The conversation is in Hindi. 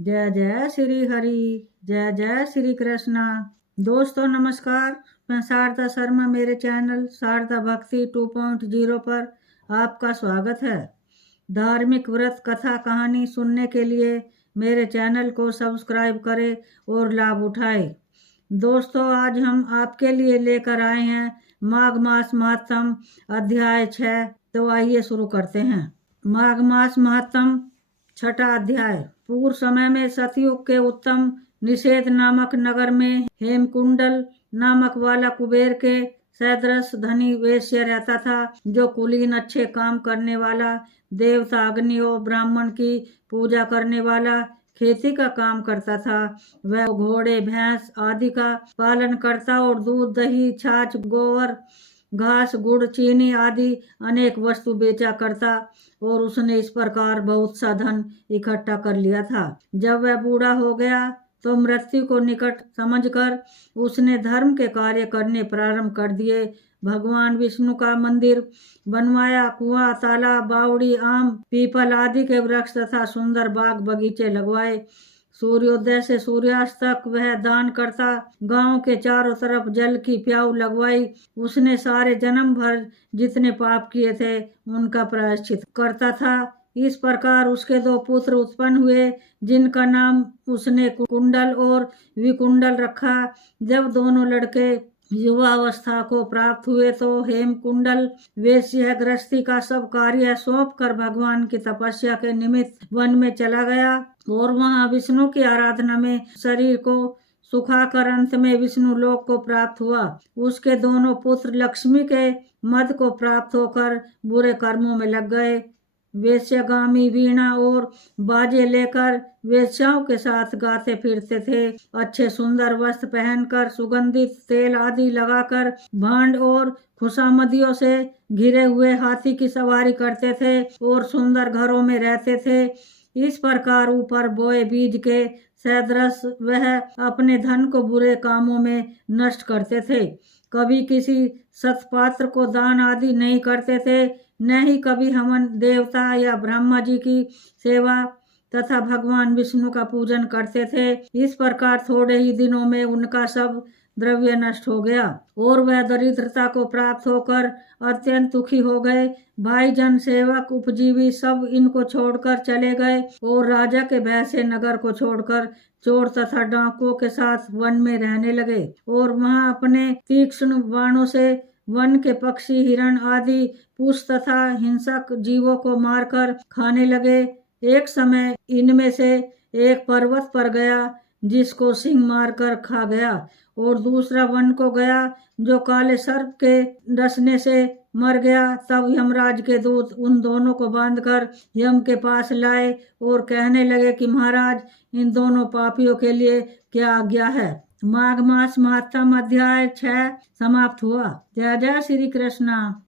जय जय श्री हरि। जय जय श्री कृष्णा। दोस्तों नमस्कार। मैं शारदा शर्मा, मेरे चैनल शारदा भक्ति 2.0 पर आपका स्वागत है। धार्मिक व्रत कथा कहानी सुनने के लिए मेरे चैनल को सब्सक्राइब करें और लाभ उठाएं। दोस्तों आज हम आपके लिए लेकर आए हैं माघ मास महात्म अध्याय 6। तो आइए शुरू करते हैं। माघ मास महात्म छठा अध्याय। पूर्व समय में सतयुग के उत्तम निषेध नामक नगर में हेमकुंडल नामक वाला कुबेर के सदृश धनी वैश्य रहता था, जो कुलीन अच्छे काम करने वाला, देवता अग्नि और ब्राह्मण की पूजा करने वाला, खेती का काम करता था। वह घोड़े भैंस आदि का पालन करता और दूध दही छाछ गोबर घास गुड़ चीनी आदि अनेक वस्तु बेचा करता, और उसने इस प्रकार बहुत सा धन इकट्ठा कर लिया था। जब वह बूढ़ा हो गया तो मृत्यु को निकट समझकर उसने धर्म के कार्य करने प्रारंभ कर दिए। भगवान विष्णु का मंदिर बनवाया, कुआं तालाब बावड़ी आम पीपल आदि के वृक्ष तथा सुंदर बाग बगीचे लगवाए। सूर्योदय से सूर्यास्त तक वह दान करता। गांव के चारों तरफ जल की प्याऊ लगवाई। उसने सारे जन्म भर जितने पाप किए थे उनका प्रायश्चित करता था। इस प्रकार उसके दो पुत्र उत्पन्न हुए, जिनका नाम उसने कुंडल और विकुंडल रखा। जब दोनों लड़के युवावस्था को प्राप्त हुए तो हेमकुंडल वेश्य गृहस्थी का सब कार्य सौंप कर भगवान की तपस्या के निमित्त वन में चला गया और वहां विष्णु की आराधना में शरीर को सुखाकर अंत में विष्णु लोक को प्राप्त हुआ। उसके दोनों पुत्र लक्ष्मी के मद को प्राप्त होकर बुरे कर्मों में लग गए। वेश्यागामी वीणा और बाजे लेकर वेश्याओं के साथ गाते फिरते थे। अच्छे सुंदर वस्त्र पहनकर सुगंधित तेल आदि लगाकर भांड और खुशामदियों से घिरे हुए हाथी की सवारी करते थे और सुंदर घरों में रहते थे। इस प्रकार ऊपर बोए बीज के सदृश वह अपने धन को बुरे कामों में नष्ट करते थे। कभी किसी सत्पात्र को दान आदि नहीं करते थे, न ही कभी हवन देवता या ब्रह्मा जी की सेवा तथा भगवान विष्णु का पूजन करते थे। इस प्रकार थोड़े ही दिनों में उनका सब द्रव्य नष्ट हो गया और वह दरिद्रता को प्राप्त होकर अत्यंत दुखी हो गए। भाई जन सेवक उपजीवी सब इनको छोड़कर चले गए और राजा के भय से नगर को छोड़कर चोर तथा डाकुओं के साथ वन में रहने लगे और वहां अपने तीक्ष्ण बाणों से वन के पक्षी हिरण आदि पूछ तथा हिंसक जीवों को मारकर खाने लगे। एक समय इनमें से एक पर्वत पर गया जिसको सिंह मारकर खा गया, और दूसरा वन को गया जो काले सर्प के डसने से मर गया। तब यमराज के दूत उन दोनों को बांधकर यम के पास लाए और कहने लगे कि महाराज, इन दोनों पापियों के लिए क्या आज्ञा है। माघ मास महात्म अध्याय 6 समाप्त हुआ। जय जय श्री कृष्णा।